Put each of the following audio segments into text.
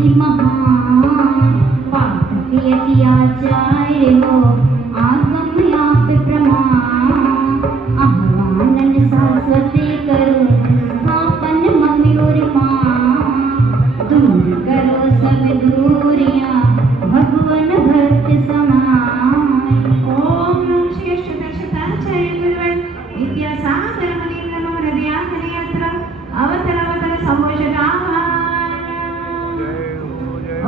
सिद्धि महान पाठ कियति आचार्य हो आगम आप प्रमाण आह्वानन शाश्वती करो स्थापन मयूर दूर करो सब दूरियां भगवन भक्त समाय। ओम श्री अष्टदशाचार्य गुरुवन विद्यासागर मुनीन्द्र मम हृदयाग्रयत्र अवतर संभोषयामः।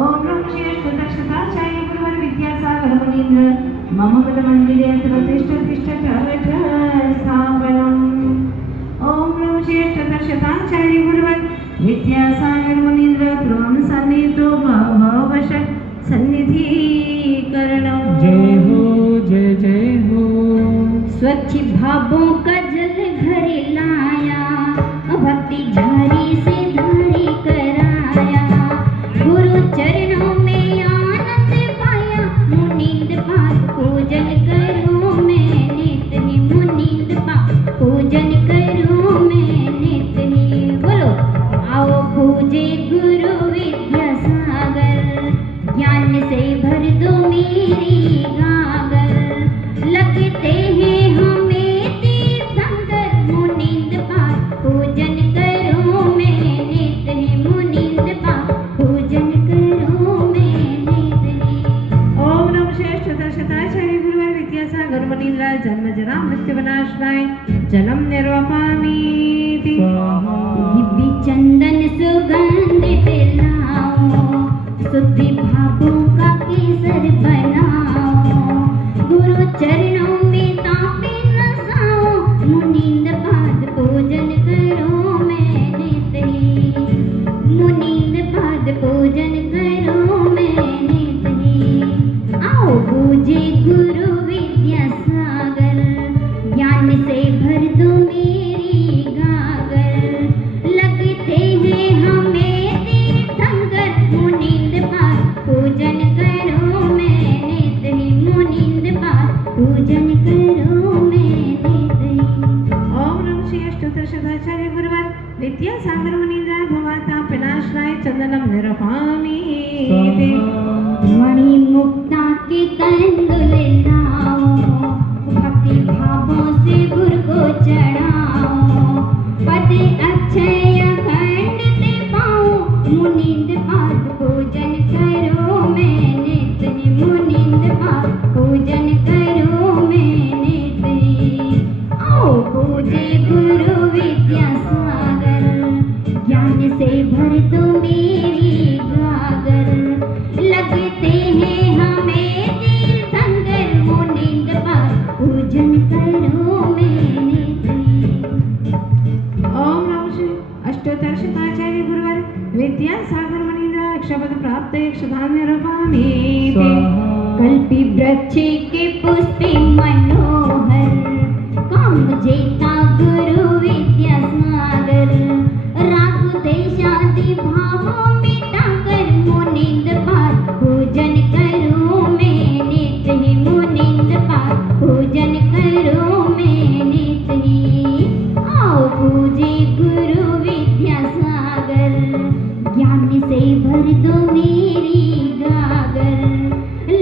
ओम श्री अष्टदशाचार्य गुरुवन विद्यासागर मुनीन्द्र मम पदमंदिरे अत्र तिष्ठ स्थापनम्। ओम श्री अष्टदशाचार्य गुरुवन विद्यासागर मुनीन्द्र त्रोण सन्निधो भववश सन्निधि करणो। जय हो जय जय हो। स्वच्छ भावों का जल घर लाया भक्ति झारी से धारी कराया गुरु चरणों में आनंद पाया मुनींद पाठ पूजन करो मैं नित ही मुनींद पाठ पूजन करो मैं नित ही। बोलो आओ पूजे गुरु विद्यासागर ज्ञान से भर दो मेरी गागर लगते हैं हमें तीर्थंकर मुनींद पाठ पूजन करो मैं नित ही मुनींद पाठ पूजन करो मैं नित ही। ओम नमः श्रेष्ठदशाचार्य गुरुवर विद्यासागर मुनीन्द्र जन्म जरा मृत्यु विनाशनाय जलम निर्वपामीति। दिव्य चंदन सुगंध पिलाओ शुद्धि भावों का केसर बनाओ गुरु चरणों में तापे नसाओ मुनींद पाद पूजन करो मैं नित ही मुनींद पाद पूजन करो मैं नित ही। आओ पूजे गुरु विद्यासागर ज्ञान से भर दो मेरी गागर लगते हैं हमें तीर्थंकर मुनींद पाठ पूजन करो मैं नित ही मुनींद पाठ पूजन करो मैं नित ही। ओम नमः श्री अष्टदशाचार्य गुरुवर विद्यासागर मुनीन्द्र भवता विनाशनाय चंदनम निर्वपामीति। मणि मुक्ता के तंदुल लाओ भक्ति भावों से गुरु को चढ़ाओ पद अक्षय खंड पाओ मुनींद पाठ पूजन करो मैं नित ही मुनींद पाठ पूजन करो मैं नित ही। आओ पूजे गुरु विद्यासागर ज्ञान से भर दो मेरी गागर लगते हैं हमें तीर्थंकर मुनींद पाठ पूजन करो मैं नित ही। ओम नमः श्री अष्टदशाचार्य गुरुवर विद्यासागर मुनीन्द्र अक्षपद प्राप्त यक्षधान्य रूपामीति। कल्पी वृक्ष के पुष्पे मनोहर काम जेता गुरु विद्यासागर राग देशादि भावों मिटाकर मुनींद पाठ पूजन करो मैं नित ही मुनींद पाठ पूजन करो मैं नित ही। आओ पूजे गुरु विद्यासागर ज्ञान से भर दो मेरी गागर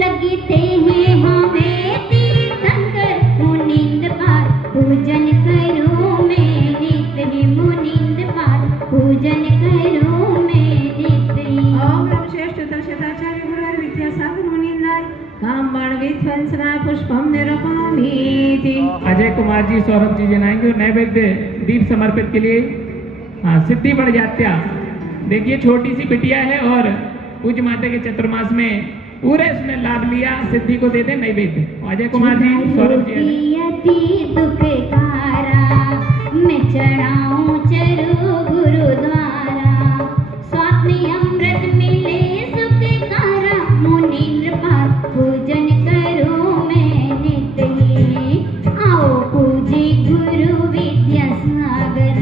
लगते हैं हमें तीर्थंकर मुनींद पाठ पूजन करो मैं नित ही मुनींद पाठ पूजन करो मैं नित ही। ओम नमः श्री अष्टदशाचार्य गुरुवर विद्यासागर मुनीन्द्र कामबाण विध्वंसना पुष्पम निर्वपामीति। अजय कुमार जी सौरभ जी जनाएंगे और नैवेद्य दीप समर्पित के लिए सिद्धि बढ़ जात्या। देखिए छोटी सी बिटिया है और पूज्य माता के चतुर्मास में पूरे इसने लाभ लिया। सिद्धि को दे दे नैवेद्य। अजय कुमार जी सौरभ जी दुखकारा मैं चढ़ाऊं चरो गुरुद्वारा स्वात्मी अमृत मिले सुखकारा मुनींद्र पाठ पूजन करो मैं नित ही। आओ पूजे गुरु विद्यासागर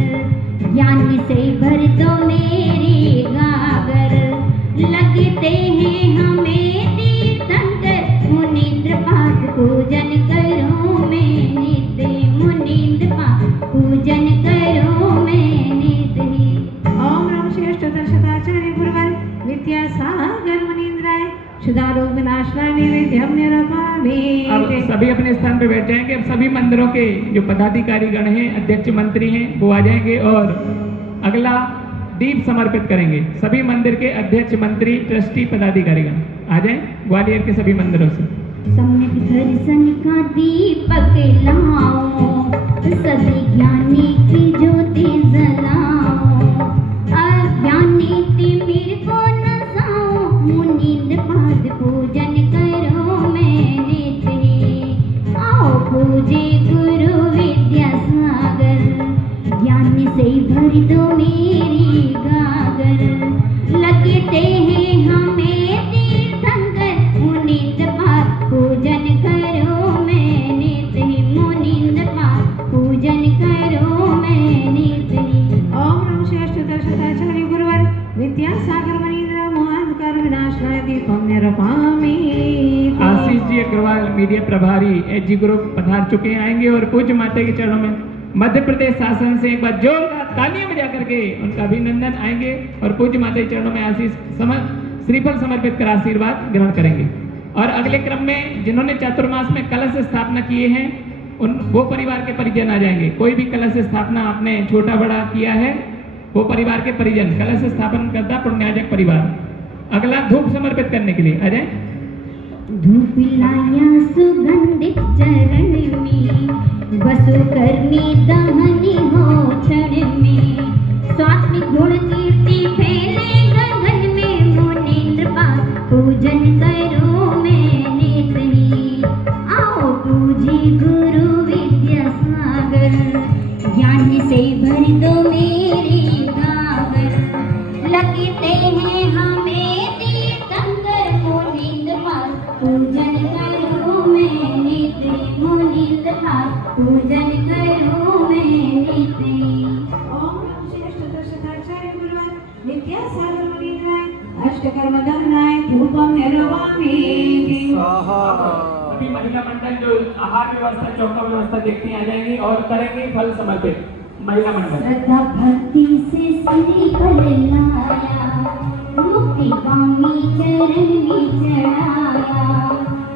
ज्ञान से भर दो मेरी गागर लगते हैं हमें तीर्थंकर मुनींद्र पाठ पूजन करो मैं नित ही मुनींद्र पाठ पूजन करो मैं नित ही। ओम नमः श्री अष्टदशाचार्य गुरुवर विद्यासागर क्षुधा रोग विनाशनाय नैवेद्यम निरपामि। अब सभी अपने स्थान पे बैठ जाएंगे। अब सभी मंदिरों के जो पदाधिकारी गण हैं, अध्यक्ष मंत्री हैं, वो आ जाएंगे और अगला दीप समर्पित करेंगे। सभी मंदिर के अध्यक्ष मंत्री ट्रस्टी पदाधिकारीगण आ जाएं ग्वालियर के सभी मंदिरों से। सम्यक दर्शन का दीपक लाओ, सभी ज्ञानी की ज्योति जलाओ, अज्ञानी तिमिर को नसाओ, मुनींद्र पाद पूजन करो मैंने तेरी। आओ पूजे गुरु विद्यासागर, ज्ञान से भर दो मेरी गागर। लगते हैं हमें तीर्थंकर, मुनींद्र पाद पूजन करो मैंने तेरी। मुनींद्र पाद पूजन करो मैंने तेरी। ओम नमः श्रेष्ठतरशताचार्य गुरुवर विद्यासागर मनीन्द्र मोहांधकार विनाशनाय दीपम निरपामि। आशीष जी अग्रवाल मीडिया प्रभारी एचजी ग्रुप पधार चुके हैं, आएंगे और पूज्य माता के चरणों में मध्य प्रदेश शासन से एक बार जोरदार तालियां बजा करके उनका अभिनंदन आएंगे और पूज्य माता के चरणों में आशीष श्रीफल समर्पित कर आशीर्वाद ग्रहण करेंगे। और अगले क्रम में जिन्होंने चातुर्मास में कलश स्थापना किए हैं, उन वो परिवार के परिजन आ जाएंगे। कोई भी कलश स्थापना आपने छोटा बड़ा किया है, वो परिवार के परिजन, कलश स्थापन करता पुण्याजक परिवार अगला धूप समर्पित करने के लिए आ जाए। धूप लाया सुगंधित चरण में, वसु करनी दहनी हो क्षण में। स्वात्मिक गुण कीर्ति फैले गगन में, मुनींद्र पाद पूजन करो मैंने तेरी। आओ पूजे गुरु विद्यासागर, ज्ञान से भर दो मेरी गागर। लगते हैं हमें तीर्थंकर, मुनींद्र पाद पूजन करो मैंने तेरी। मुनींद्र पाद पूजन करो मैंने तेरी। ओम नमः श्रेष्ठतरशताचार्य गुरुवर विद्यासागर मनीन्द्राय अष्टकर्म दहनाय धूपम निरपामि। अभी महिला मंडल जो आहार व्यवस्था चौका व्यवस्था देखती आ जाएंगी और करेंगे फल समर्पित। महिला मंडल श्रद्धा भक्ति से श्रीफल लाया, मुक्ति कामी चरण में चढ़ाया।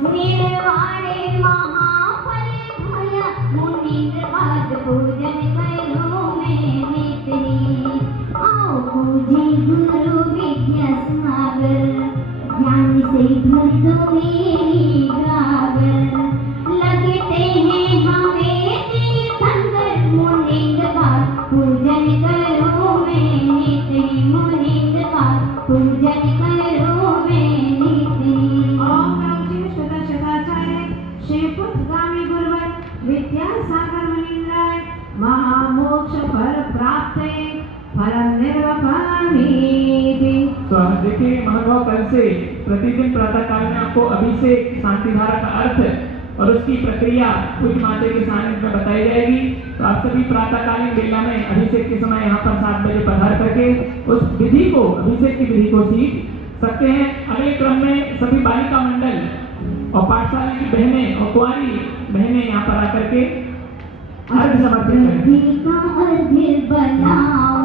निर्वाणे महाफल भया, मुनींद्र पाद पूजन करो मैंने तेरी। आओ पूजे गुरु विद्यासागर, ज्ञान से भर दो मेरी गागर। लगते हैं हमें तीर्थंकर, मुनींद्र पाद पूजन करो मैंने तेरी। मुनींद्र पाद पूजन करो मैंने तेरी। ओम नमः श्रेष्ठतरशताचार्य श्रीपुत्रगामी गुरुवर विद्यासागर मनीन्द्राय महामोक्ष फल प्राप्ते फलम निरपामि। तो देखिए महानुभाव, कल से प्रतिदिन प्रातः काल में आपको अभिषेक शांति धारा का अर्थ और उसकी प्रक्रिया पूज्य माता के सानिध्य में बताई जाएगी। तो आप सभी प्रातःकालीन बेला में अभिषेक के समय यहाँ पर 7 बजे पधार करके उस विधि को, अभिषेक की विधि को सीख सकते हैं। अगले क्रम में सभी बालिका मंडल और पाठशाला की बहनें और कुंवारी बहनें यहाँ पर आकर के अर्घ समर्पित अर्घ्य बनाओ,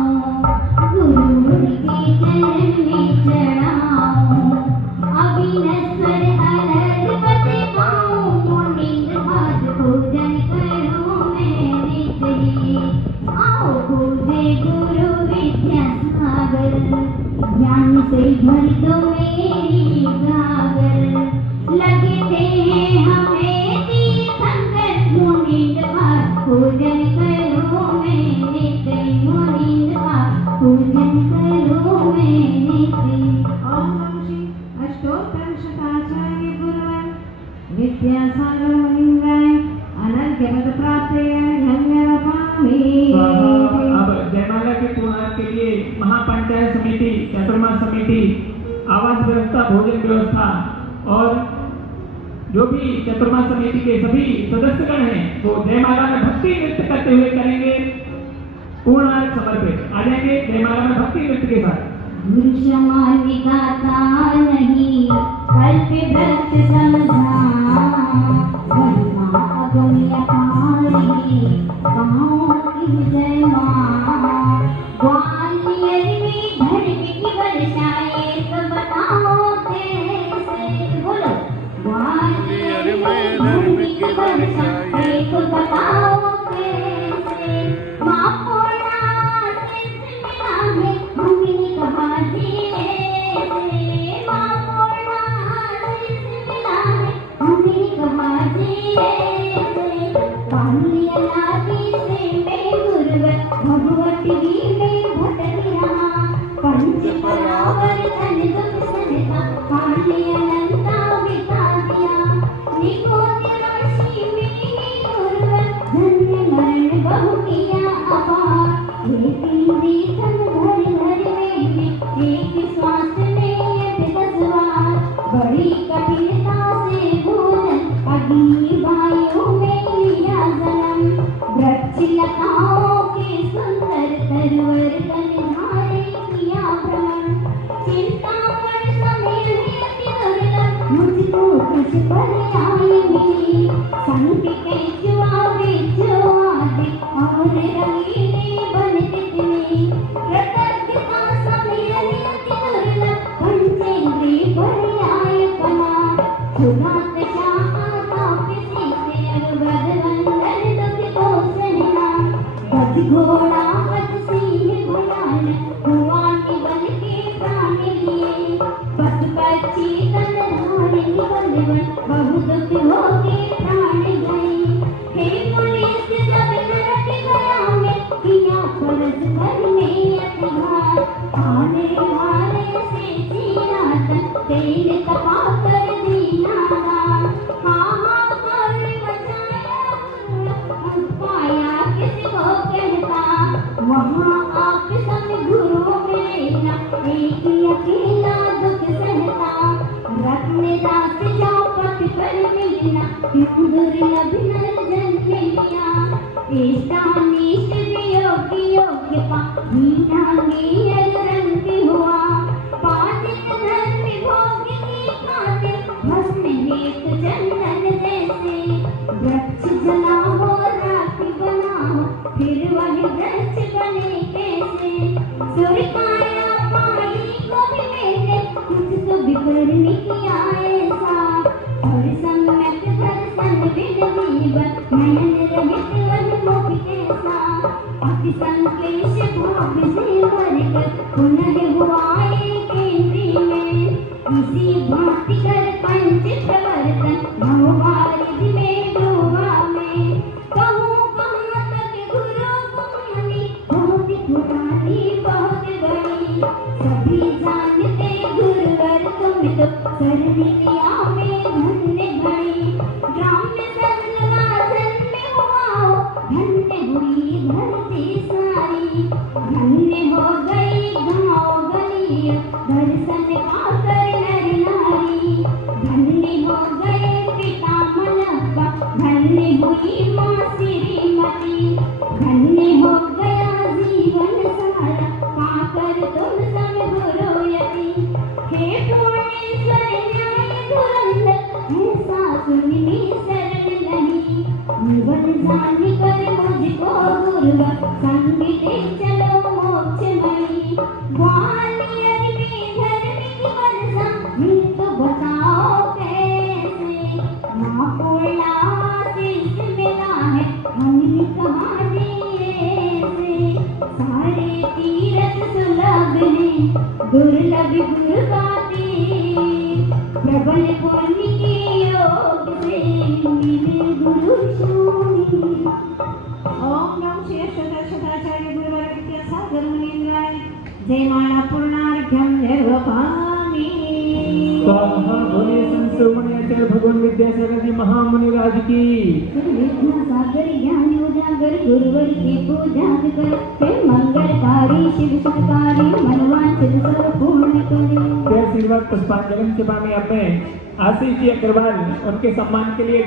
गुरु के चरण में चढ़ाओ। अभिनस्वर अलर्घ्य पाओ, मुनींद्र पाद पूजन करो मैंने तेरी। आओ पूजे गुरु विद्यासागर, ज्ञान से भर दो मेरी गागर। लगते हैं हमें तीर्थंकर, मुनींद्र पाद पूजन करो मैंने तेरी। मुनींद्र पाद पूजन करो मैंने तेरी। ओम नमः श्री अष्टोत्तरशताचार्य गुरुवर विद्यासागर मनीन्द्राय अनर्घ्यपद प्राप्ते अर्घ्यं निरपामि। अब जयमाला के पूर्णार्थ के लिए महापंचायत समिति, चतुर्मास समिति, आवास व्यवस्था, भोजन व्यवस्था और जो भी चतुर्मास समिति के सभी सदस्यगण हैं वो जयमाला में भक्ति नृत्य करते हुए करेंगे पूर्णार्थ समर्पित। आ जाएंगे जयमाला में भक्ति नृत्य के साथ। गुरु समान विधाता नहीं, कल्प भक्त समझा। महिमा अगम्यकारी, गाँव की जय माँ। ग्वालियर में धर्म की वर्षाएं, तो बताओ कैसे। मंच पर आए मिली संग के जुआवे जुआदे और रंगीले बन तितली कृतज्ञता समियति दुर्लभ पंचेंद्री पर आए पना सुनात शाह किसी से अवगत वंदन दुख को सहना गज घोड़ा गज सिंह भयान हुआ के बल के प्राण लिए पशु पक्षी तनधारी बलवन बहु दुख हो के प्राण गए हे पुलिस जब नरक गया में किया फर्ज करने अतिघात आने वाले से चिरातन तेल तपा कर दीना हाहाकार बचाया पाया किसको कहता वहाँ आप सब गुरु मिलेगा एक अकेला दुख सहता रत्न रात चौपट पर मिलना दुर्लभ नर्जन मिलिया इष्टानिष्ट वियोग योग्यता मीना नीर रंग हुआ पादित धर्म भोग की खातिर भस्म हेत चंदन जैसे वृक्ष जलाओ राखी बनाओ फिर वही वृक्ष बने कैसे सुरकाया पाई को भी मेरे कुछ तो बिगड़ने किया ऐसा और सम्यक दर्शन बिन जीवन नयन रहित अनुभव कैसा अति संक्लेश भाव से भरकर पुनः हुआ एक इंद्रिय में इसी भांति कर पंच प्रवर्तन भववारिधि में डूबा में कहूँ कहाँ तक गुरु कहानी बहुत पुरानी बहुत बड़ी सभी जानते गुरुवर तुम तो सरनिया में धन्य घड़ी ग्राम्य संगवासन में हुआ हो धन्य हुई धरती सारी धन्य हो गई गाँव गली दर्शन पाकर नर नारी धन्य हो गए पिता मनप्पा धन्य हुई माँ श्रीमती धन्य हो गया जीवन सारा पाकर तुम सब गुरु यति हे पूर्णेश्वर न्याय धुरंधर ऐसा सुनिए शरण नहीं जीवन जान कर मुझको गुरुवा संग दे चलो मोक्ष मणि ग्वालियर में धर्म की वर्षा मैं तो बताओ कैसे माँ पूर्णा शीश मिला है हमने कहा दिए से सारे तीरथ सुलभ हैं दुर्लभ गुरु बाती प्रबल पुण्य के योग से मिले गुरु स्वामी ओम नमः श्री शताचार्य गुरुवर विद्यासागर मुनीन्द्राय जय माला पूर्णार्घ्यं निर्वपामि स्वाहा भोले संत सुमन आचार्य भगवान विद्यासागर जी महामुनि राज की सागर ज्ञान उजागर गुरुवर की पूजा कर हे मंगलकारी शिव सुखकारी मनवांछित सब पूर्ण करे आशीर्वाद पुष्पांजलि से मामी अपने आशीष जी अग्रवाल उनके सम्मान के लिए